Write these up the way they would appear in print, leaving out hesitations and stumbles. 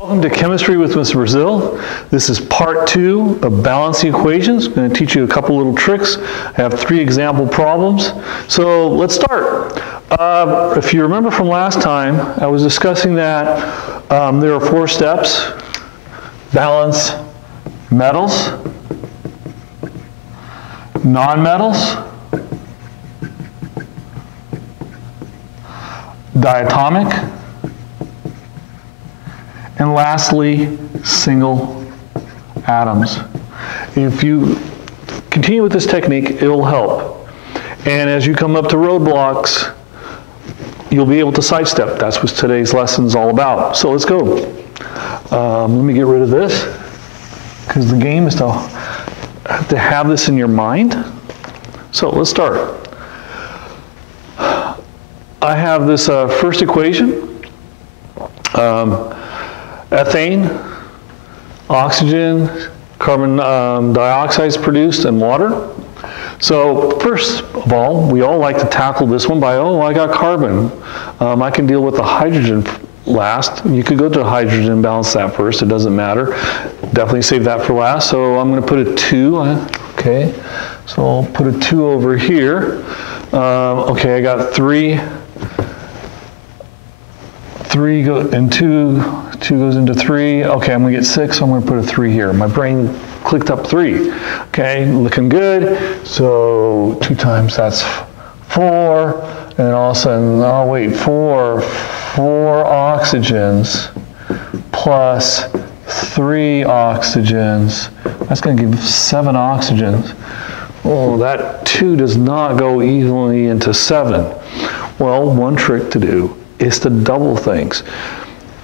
Welcome to Chemistry with Mr. Brazil. This is part 2 of balancing equations. I'm going to teach you a couple little tricks. I have 3 example problems. So let's start. If you remember from last time, I was discussing that there are 4 steps. Balance metals, nonmetals, diatomic, and lastly, single atoms. If you continue with this technique, it will help. And as you come up to roadblocks, you'll be able to sidestep. That's what today's lesson is all about. So let's go. Let me get rid of this, because the game is to have this in your mind. So let's start. I have this first equation. Ethane, oxygen, carbon dioxide is produced, and water. So first of all, we all like to tackle this one by, oh, I got carbon. I can deal with the hydrogen last. You could go to hydrogen and balance that first. It doesn't matter. Definitely save that for last. So I'm going to put a 2. Okay. So I'll put a 2 over here. Okay, I got 3. 3 and 2 goes into 3. Okay, I'm gonna get 6, so I'm gonna put a 3 here. My brain clicked up 3. Okay, looking good. So 2 times, that's 4. And all of a sudden, oh wait, 4 oxygens plus 3 oxygens. That's gonna give 7 oxygens. Oh, that 2 does not go evenly into 7. Well, one trick to do is to double things.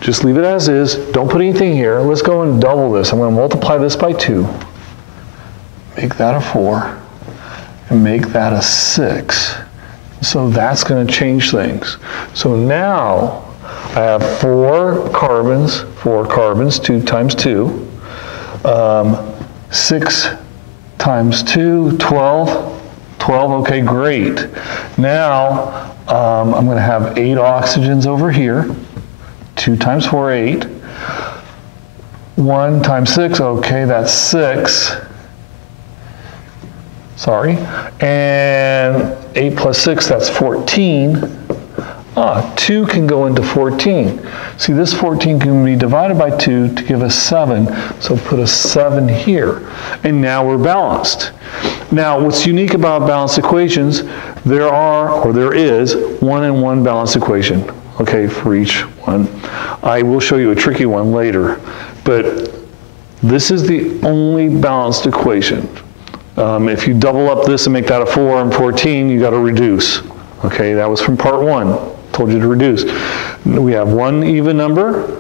Just leave it as is. Don't put anything here. Let's go and double this. I'm going to multiply this by 2. Make that a 4. And make that a 6. So that's going to change things. So now I have 4 carbons, 2 times 2. 6 times 2, 12. 12, okay, great. Now, I'm going to have 8 oxygens over here. 2 times 4, 8. 1 times 6, okay, that's 6. Sorry. And 8 plus 6, that's 14. 2 can go into 14. See, this 14 can be divided by 2 to give us 7. So put a 7 here. And now we're balanced. Now, what's unique about balanced equations, there is 1 and 1 balanced equation, okay, for each one. I will show you a tricky one later, but this is the only balanced equation. If you double up this and make that a 4 and 14, you got to reduce. Okay, that was from part 1. Told you to reduce. We have one even number.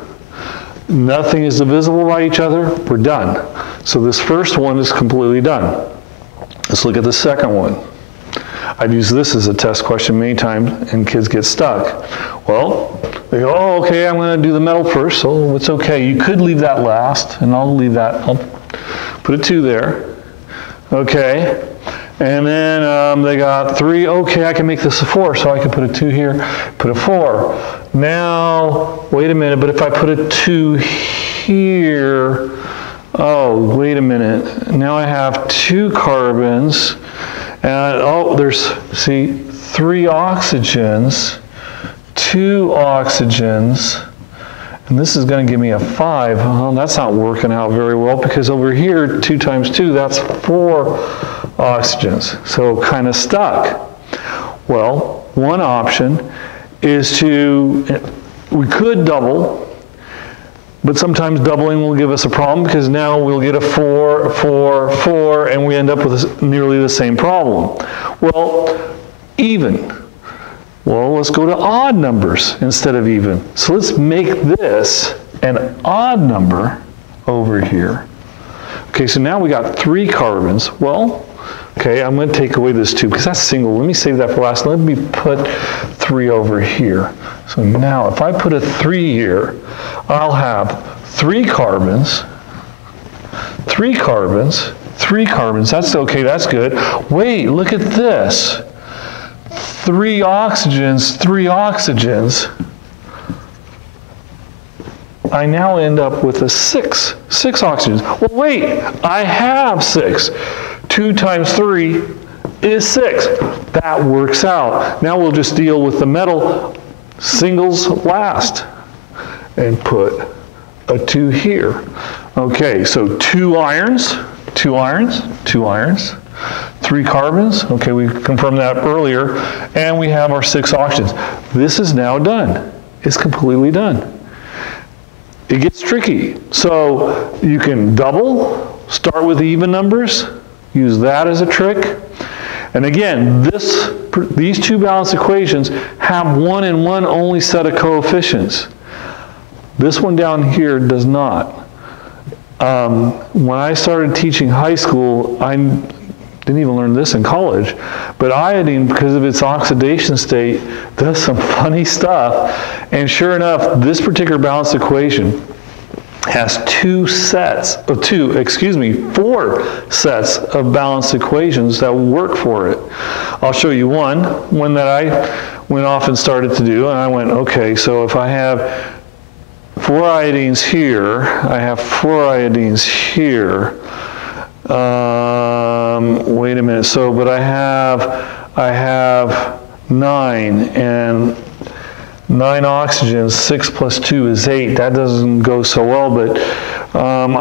Nothing is divisible by each other. We're done. So this first one is completely done. Let's look at the second one. I've used this as a test question many times, and kids get stuck. Well, they go, oh, okay, I'm going to do the metal first, so it's okay. You could leave that last, and I'll leave that. I'll put a 2 there. Okay. And then they got 3. Okay, I can make this a 4, so I can put a 2 here, put a 4. Now, wait a minute, but if I put a 2 here, oh, wait a minute. Now I have 2 carbons, and oh, there's, see, 3 oxygens, 2 oxygens, and this is going to give me a 5. Well, that's not working out very well, because over here, 2 times 2, that's 4 oxygens. So kind of stuck. Well, one option is we could double, but sometimes doubling will give us a problem, because now we'll get a 4, 4, 4, and we end up with nearly the same problem. Well, even. Well, let's go to odd numbers instead of even. So let's make this an odd number over here. Okay, so now we got 3 carbons. Well, okay, I'm going to take away this 2 because that's single. Let me save that for last. Let me put 3 over here. So now if I put a 3 here, I'll have 3 carbons, 3 carbons, 3 carbons. That's okay, that's good. Wait, look at this. 3 oxygens, 3 oxygens. I now end up with a 6 oxygens. Well, wait, I have 6. 2 times 3 is 6. That works out. Now we'll just deal with the metal singles last and put a 2 here. Okay, so 2 irons, 2 irons, 2 irons, 3 carbons. Okay, we confirmed that earlier. And we have our 6 oxygens. This is now done. It's completely done. It gets tricky. So you can double, start with even numbers, use that as a trick. And again, these two balanced equations have one and one only set of coefficients. This one down here does not. When I started teaching high school, I didn't even learn this in college, but iodine, because of its oxidation state, does some funny stuff. And sure enough, this particular balanced equation has 4 sets of balanced equations that work for it. I'll show you one that I went off and started to do, and I went, okay, so if I have 4 iodines here, I have 4 iodines here. Wait a minute, so, but I have 9, and 9 oxygens, 6 plus 2 is 8. That doesn't go so well, but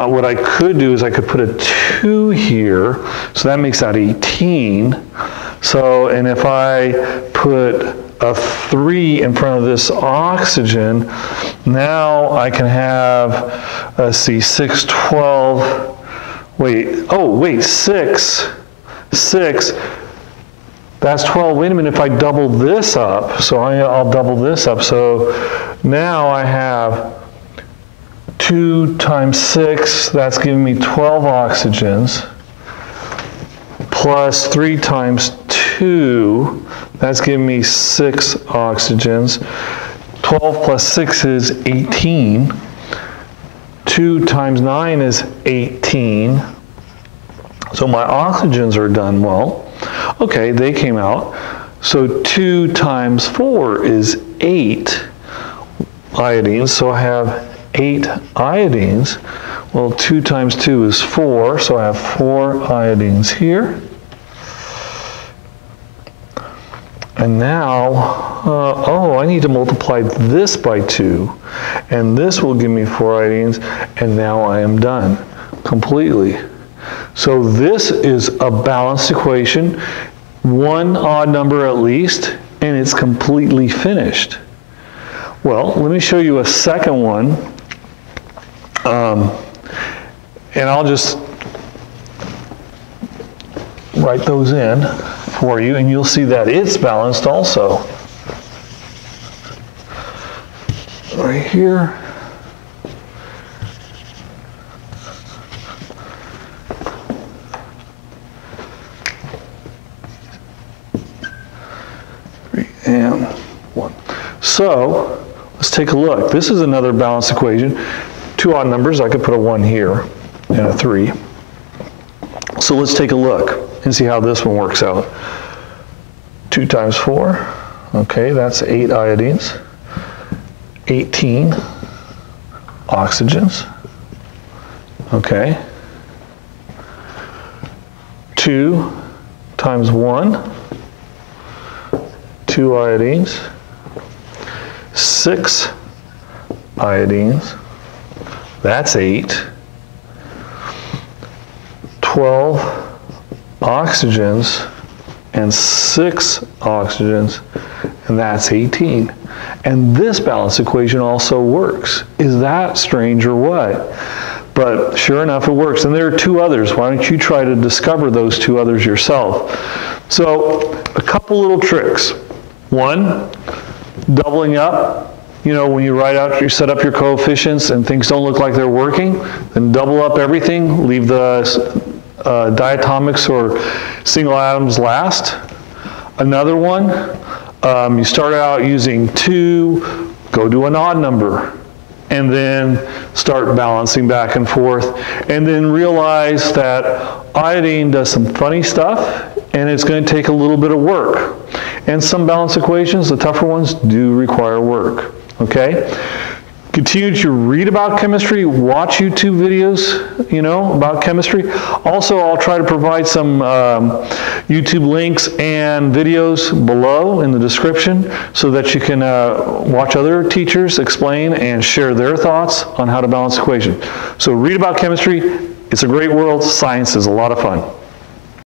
what I could do is I could put a 2 here, so that makes that 18. So, and if I put a 3 in front of this oxygen, now I can have, let's see, 6, 12, wait, 6, that's 12. Wait a minute, if I double this up, so I'll double this up. So now I have 2 times 6, that's giving me 12 oxygens, plus 3 times 2, that's giving me 6 oxygens. 12 plus 6 is 18. 2 times 9 is 18. So my oxygens are done well. Okay, they came out. So 2 times 4 is 8 iodines. So I have 8 iodines. Well, 2 times 2 is 4. So I have 4 iodines here. And now, I need to multiply this by 2. And this will give me 4 iodines. And now I am done completely. So this is a balanced equation, one odd number at least, and it's completely finished. Well, let me show you a second one. And I'll just write those in for you, and you'll see that it's balanced also. Right here. And 1. So let's take a look. This is another balanced equation. 2 odd numbers, I could put a 1 here and a 3. So let's take a look and see how this one works out. 2 times 4, okay, that's 8 iodines. 18 oxygens, okay. 2 times 1, 2 iodines, 6 iodines, that's 8, 12 oxygens, and 6 oxygens, and that's 18. And this balanced equation also works. Is that strange or what? But sure enough, it works. And there are 2 others. Why don't you try to discover those 2 others yourself? So a couple little tricks. One, doubling up. You know, when you set up your coefficients and things don't look like they're working, then double up everything, leave the diatomics or single atoms last. Another one, you start out using 2, go to an odd number, and then start balancing back and forth, and then realize that iodine does some funny stuff, and it's going to take a little bit of work. And some balanced equations, the tougher ones, do require work. Okay? Continue to read about chemistry, watch YouTube videos, about chemistry. Also, I'll try to provide some YouTube links and videos below in the description so that you can watch other teachers explain and share their thoughts on how to balance equations. So read about chemistry. It's a great world. Science is a lot of fun.